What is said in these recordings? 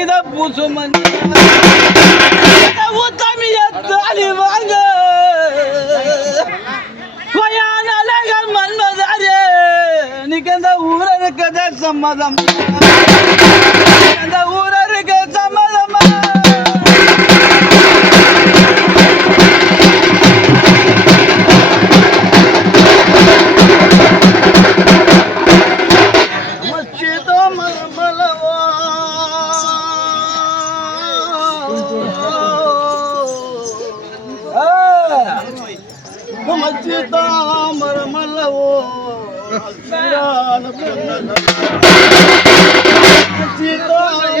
செய்த பூசுமன் ஊத்தாமிய தாலி வாங்க அழகர் மன்மதாரே நீக்கு அந்த ஊரருக்கு சம்மதம் அந்த ஊரருக்கு சம்மதமா மரமல்லவோ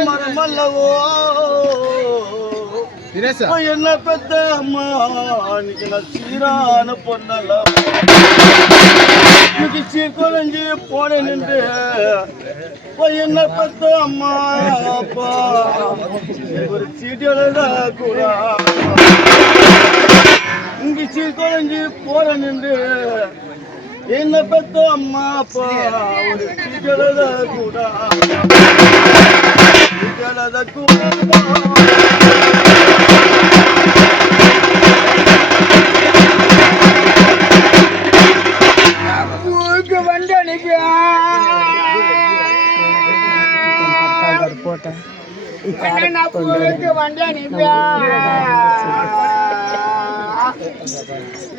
மரமல்லவோ என்ன பெத்த அம்மா இன்னைக்கு நான் சீரான பொண்ணல்லவோ இன்னைக்கு சீர்குலைஞ்சு போனேன் நின்று என்ன பெத்த அம்மா அப்பா ஒரு சீட்டியோட கூட இங்கு சீர்குலைஞ்சு போறேன் நின்று என்ன பெத்த அம்மா அப்பா ஒரு சீட்டியோட கூட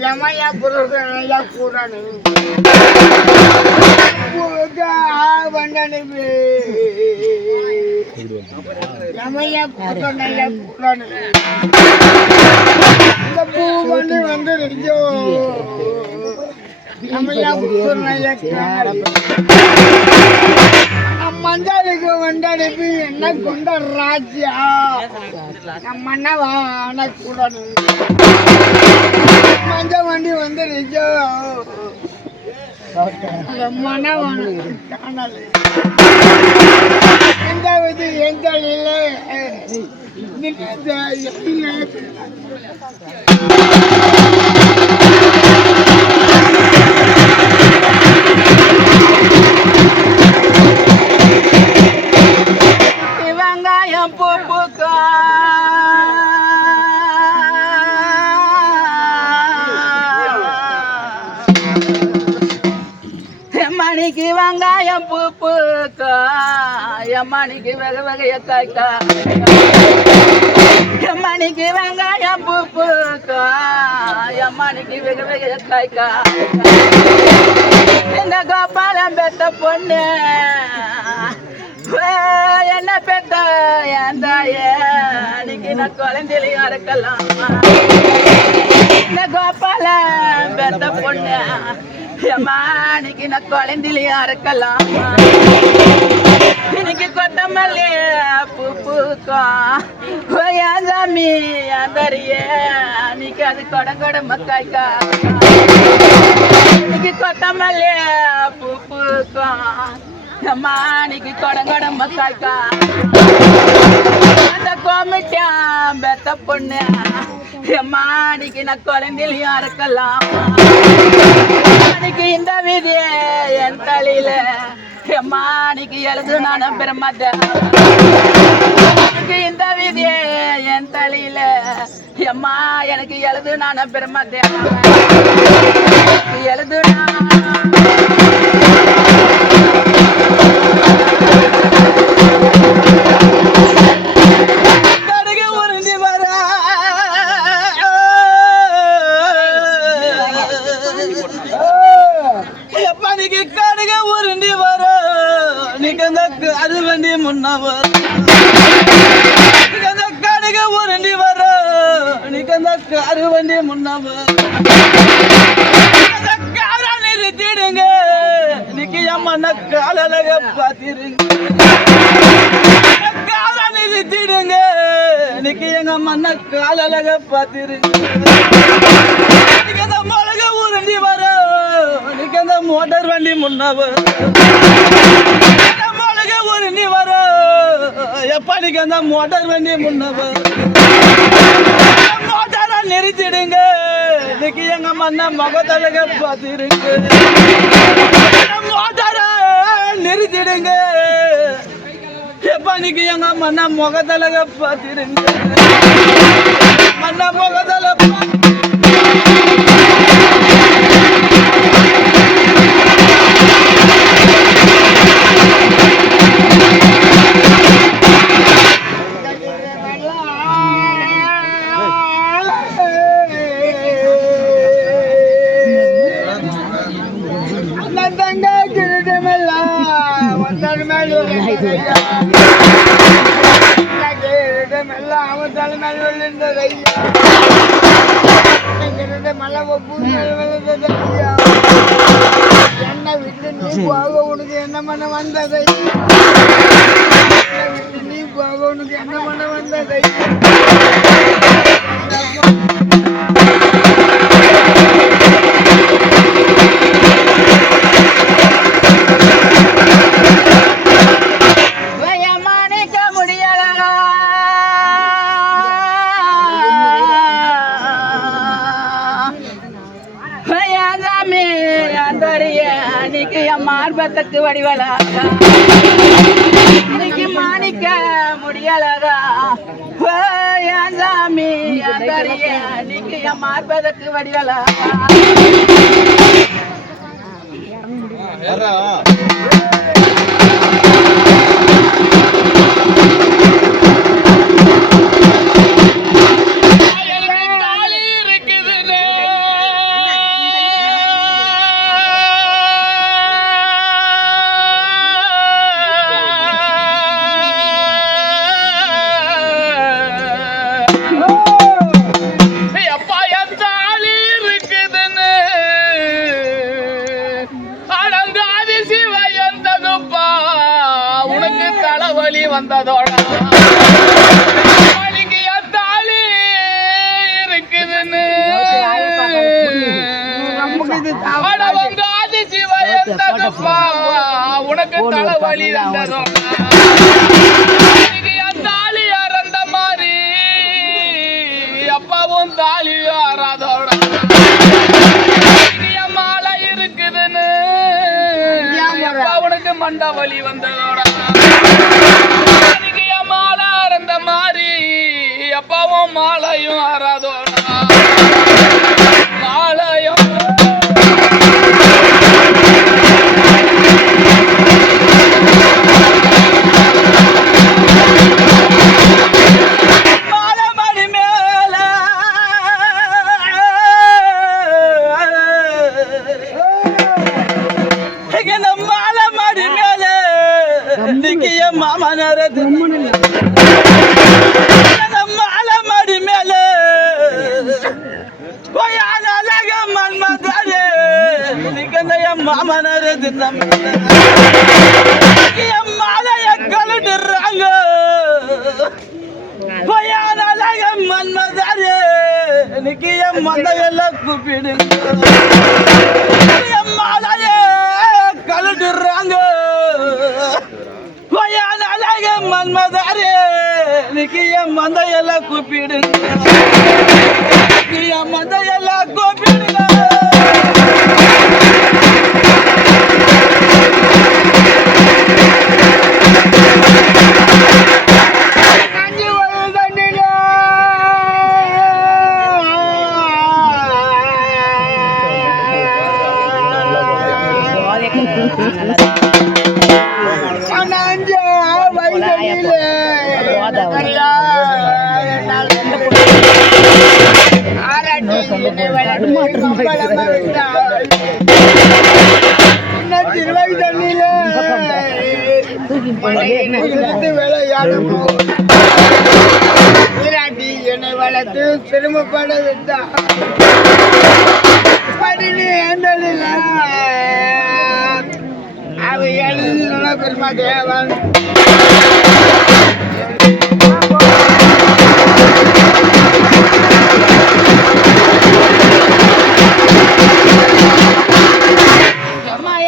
Yamaya Purana Purani Puga Vandani Yamaya Purana Purani The Puvani Vandarijo Yamaya Purana Mandarigo Vandani Nakunda Raja Manavana Purani மஞ்ச வண்டி வந்துருச்சோ மனவான எந்த விதி எந்த இல்லை வெங்காயம் பூக்கா மணிக்கு வெங்காயம் பூக்கா மணிக்கு வகை வகைய காய்க்கா மணிக்கு வெங்காயம் பூக்கா மணிக்கு வகை வகைய காய்க்கா இந்த கோபாலம் பெத்த பொண்ணு என்ன பெத்த என் தாய அன்னைக்கு நான் குழந்தையிலையும் அறுக்கலாம் இந்த கோபாலம் பெத்த பொண்ணு அன்னைக்கு நான் குழந்தையிலையும் அறுக்கலாம் இன்னைக்கு கொத்தமல்லி பூக்கும் என் சாமி என் தரிய அன்னைக்கு அது கொட மக்காய்க்கா இன்னைக்கு கொத்தமல்லி பூக்கும் அம்மா அன்னைக்கு கொட மக்காய்க்கா அந்த கோமிட்டான் பெத்த பொண்ணு அம்மா அன்னைக்கு நான் குழந்தையிலையும் அறுக்கலாம் அன்னைக்கு இந்த விதி என் தலையில அம்மா அன்னைக்கு எழுது நான் பெருமாட்டேன் இந்த விதி என் தலையில அம்மா எனக்கு எழுது நான் பெருமாட்டேன் எழுது அறுவண்டி முன்னவர் கடுக உருண்டி வர நீக்கு அந்த அறுவண்டி முன்னவர் நிறுத்திடுங்க இன்னைக்கு அம்மன காலழக பாத்திருங்க கால நிறுத்திடுங்க இன்னைக்கு எங்க அம்மன காலழக பாத்திருங்க அந்த மிளக உருண்டி வர நீக்கு அந்த மோட்டார் வண்டி முன்னவர் உருண்டி வர எப்படிக்கு அந்த மோட்டார் வண்டி முன்னவர் மோட்டார நிறுத்திடுங்க இன்னைக்கு எங்க மண்ண முகத்தழக பார்த்திருங்க மோட்டார நிறுத்திடுங்க பண்ணிக்கு எங்க மண்ணா முகத்தல பார்த்திருங்க மண்ணா முகத்தல என்ன விட்டு நீ போக உனக்கு என்ன பண்ண வந்ததை நீ போக உனக்கு என்ன பண்ண வந்ததை மார்பத்துக்கு வடிவலாகா இன்னைக்கு மாணிக்க முடியலகா சாமி அந்தரிய இன்னைக்கு என் மார்பத்துக்கு வடிவலாகா வந்ததோட தாலி இருக்குதுன்னு உனக்கு தலைவலி வந்ததோட தாலி அறந்த மாதிரி அப்பாவும் தாலி ஆறாதோட மாலை இருக்குதுன்னு அப்பா உனக்கு மண்டவலி வந்ததோட மாலை அறந்த மாதிரி அப்பாவும் மாலையும் ஆறாதோட மாலையும் மாடி மேல மாமனரது மாலைய கலட்டுறாங்க மன்மதாரே இன்னைக்கு என் மந்தையெல்லாம் கூப்பிடுங்க மாலைய கலட்டுறாங்க மன்மதாரே இன்னைக்கு என் மந்தையெல்லாம் கூப்பிடுங்க என் மந்தையெல்லாம் கூப்பிடுங்க என்னை வளர்த்து சிரமப்பட விட்டால் அவ எழுதின பெருமா தேவன்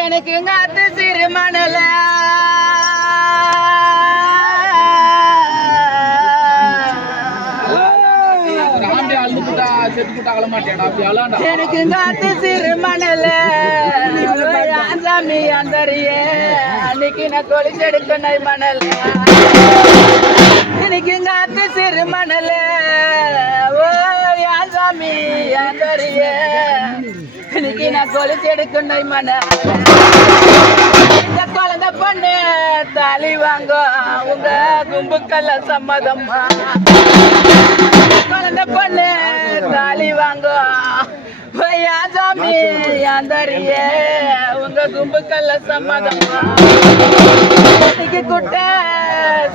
எனக்கு காத்து சிறு மணல எனக்கு காத்து சிறு மணல சாமி அந்தரிய அன்னைக்கு நான் கொலிச்செடுக்க நை மணல் இன்னைக்கு காத்து சிறு மணல் ஓ யான் சாமி யான் தரிய இன்னைக்கு நான் கொலிச்செடுக்க நை மணல் இந்த குழந்தை பொண்ணு தாலி வாங்க உங்க கும்புக்கல்ல சம்மதம்மா குழந்தை பொண்ணு தாலி வாங்க யான் சாமி யான் தரிய உங்க கும்புக்கல்ல சம்மதம்மா இன்னைக்கு குட்ட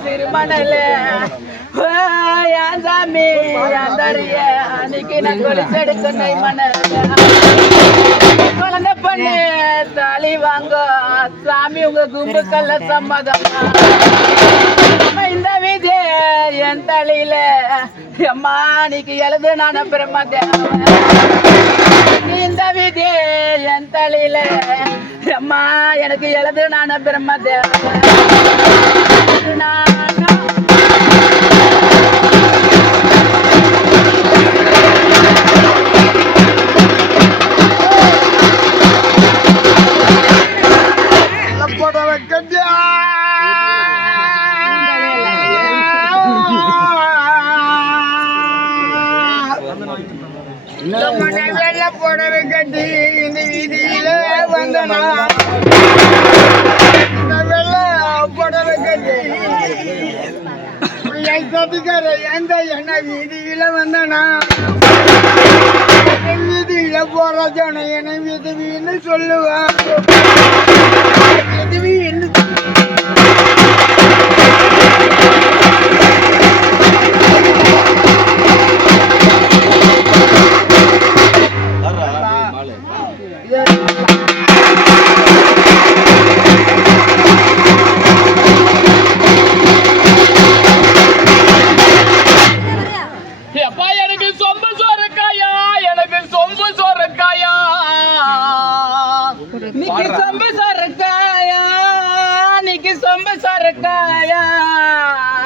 சிறுமணல யான் சாமி யான் தரிய அன்னைக்கு நான் கொலிச்செடுக்க நை மணல் குழந்தை பொண்ணு தாலி வாங்க சாமி உங்க கும்புக்கல்ல சம்மதம்மா இந்த விதி என் தலையில அம்மா நீக்கு எழுது நான் பிரம்மதேவன் இந்த விதி என் தலையில அம்மா எனக்கு எழுது நான் பிரம்மதேவன் வெள்ள புடவை கட்டி இந்த வீதியில வந்தனா வெள்ள புடவை கட்டி சதிக்கார எந்த என்ன வீதியில வந்தனா வீதியில போற ஜனம் என்ன விதவின்னு சொல்லுவான் விதவின்னு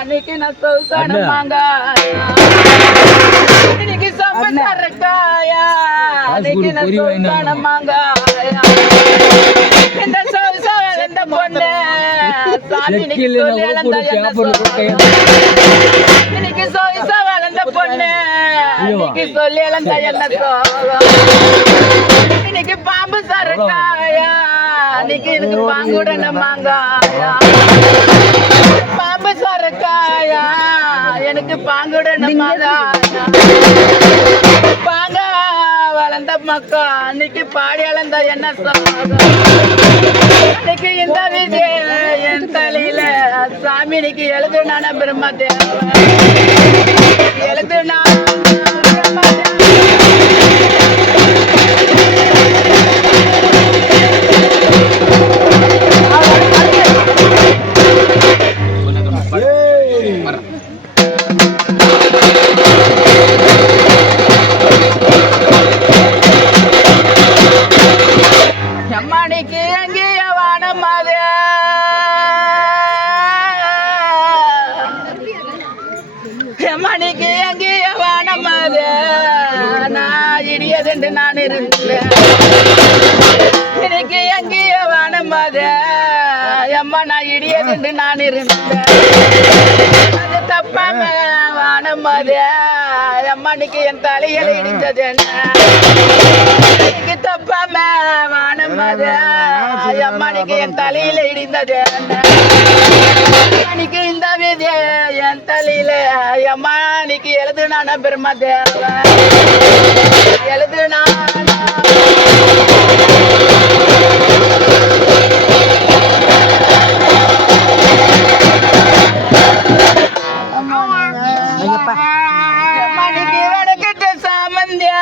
இன்னைக்கு நான் சௌசான மாங்காயா இன்னைக்கு சம்பசாரக்காயா இன்னைக்கு நான் சௌசான மாங்காயா இந்த சௌசா இந்த பொண்ணு சாமி இன்னைக்கு சொல்லி இழந்த இன்னைக்கு சௌசா வளர்ந்த பொண்ணு இன்னைக்கு சொல்லி இழந்த என்ன சோகம் இன்னைக்கு பாம்பு சரக்காயா இன்னைக்கு எனக்கு பாங்குடன மாங்காயா பாம்பு சரக்காயா எனக்கு பாங்குடன மாங்காயா பாங்க வளர்ந்த மக்கா இன்னைக்கு பாடி அளந்த என்ன சோகம் இன்னைக்கு இந்த விஜய என் தலையில சாமி இன்னைக்கு எழுது நான பிரம்மதேவன் எழுது நான் அம்மானிக்கு எங்கேய வானம்மாதே அம்மானிக்கு எங்கேய வானம்மாதே நான் இடியதென்று நான் இருந்தேன் எனக்கு எங்கேய வானம்மாதே அம்மா நான் இடியதென்று நான் இருந்தேன் அது தப்பாம வானம்மாதே அம்மானிக்கு என் தலையில இடிந்தது எனக்கு தப்பாம வானம்மாதே அம்மானிக்கு என் தலையில இடிந்தது அன்னைக்கு இந்த விதி என் தலையில அம்மானிக்கு எழுது நான பிரம்மதேவன் எழுது நான் அம்மானிக்கு வடக்கிட்ட சாமந்தியா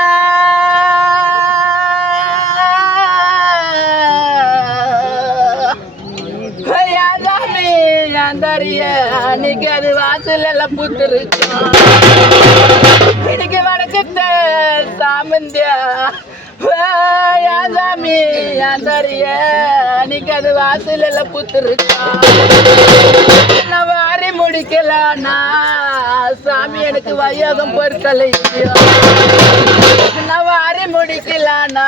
அன்னைக்கு அது வாசல் எல்லாம் புத்துருச்சு இன்னைக்கு வடக்கத்த சாமந்தியா சாமி அன்னைக்கு அது வாசல் எல்லாம் புத்துருச்சு வாரி முடிக்கலானா சாமி எனக்கு வையகம் பொறுக்கலை நான் வாரி முடிக்கலானா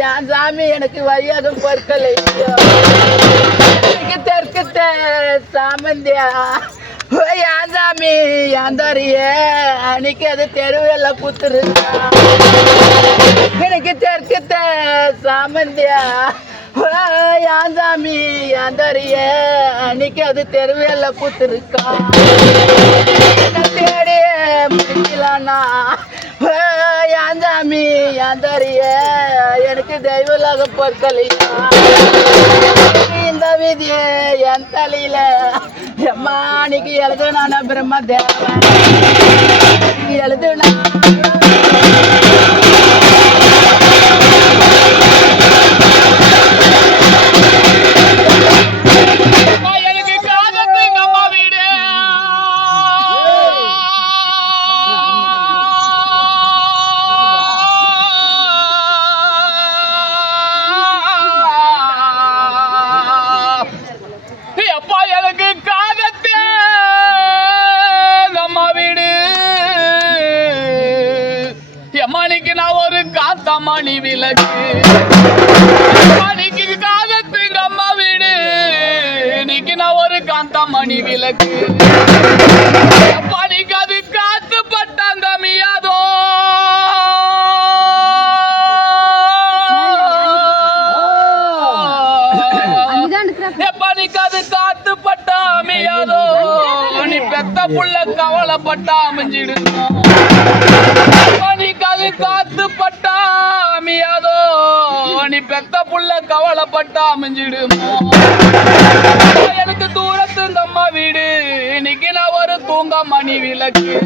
என் சாமி எனக்கு வையகம் பொறுக்கலை தெற்கு சாமந்தியா என் சாமி எந்தறிய அன்னைக்கு அது தெருவெல்லாம் குத்துருந்தா எனக்கு தெற்கு சாமந்தியா என் சாமி எந்தறிய அன்னைக்கு அது தெருவெல்லாம் குத்துருக்கா தேடி முடிக்கலானா என் சாமி எந்தறிய எனக்கு தெய்வலாக பொறுக்கலையா இந்த விதிய என் தலையில எம்மானிக்கு எழுதுனா பிரம்ம தேவன் எழுதுனா எனக்கு காதத்து அம்மா வீடு அப்பா எனக்கு காதத்து அம்மா வீடு எம்மானிக்கு நான் ஒரு காத்தம்மாணி விளக்கு எம்மானிக்கு காதத்து அம்மா வீடு இன்னைக்கு நான் ஒரு காந்தமணி விளக்கு எம்மானிக்கு அது காத்து பட்டாங்க மியாதோ எம்மானிக்கு அது காத்து பட்டா அமையாதோ நீ பெத்த புள்ள கவலைப்பட்டா அமைஞ்சிடுவோம் அது காத்து பட்டா அமையாதோ நீ பெத்த புள்ள கவலைப்பட்டா அமைஞ்சிடுமோ எனக்கு தூரத்து அம்மா வீடு இன்னைக்கு நான் ஒரு தூங்க மணி விளக்கு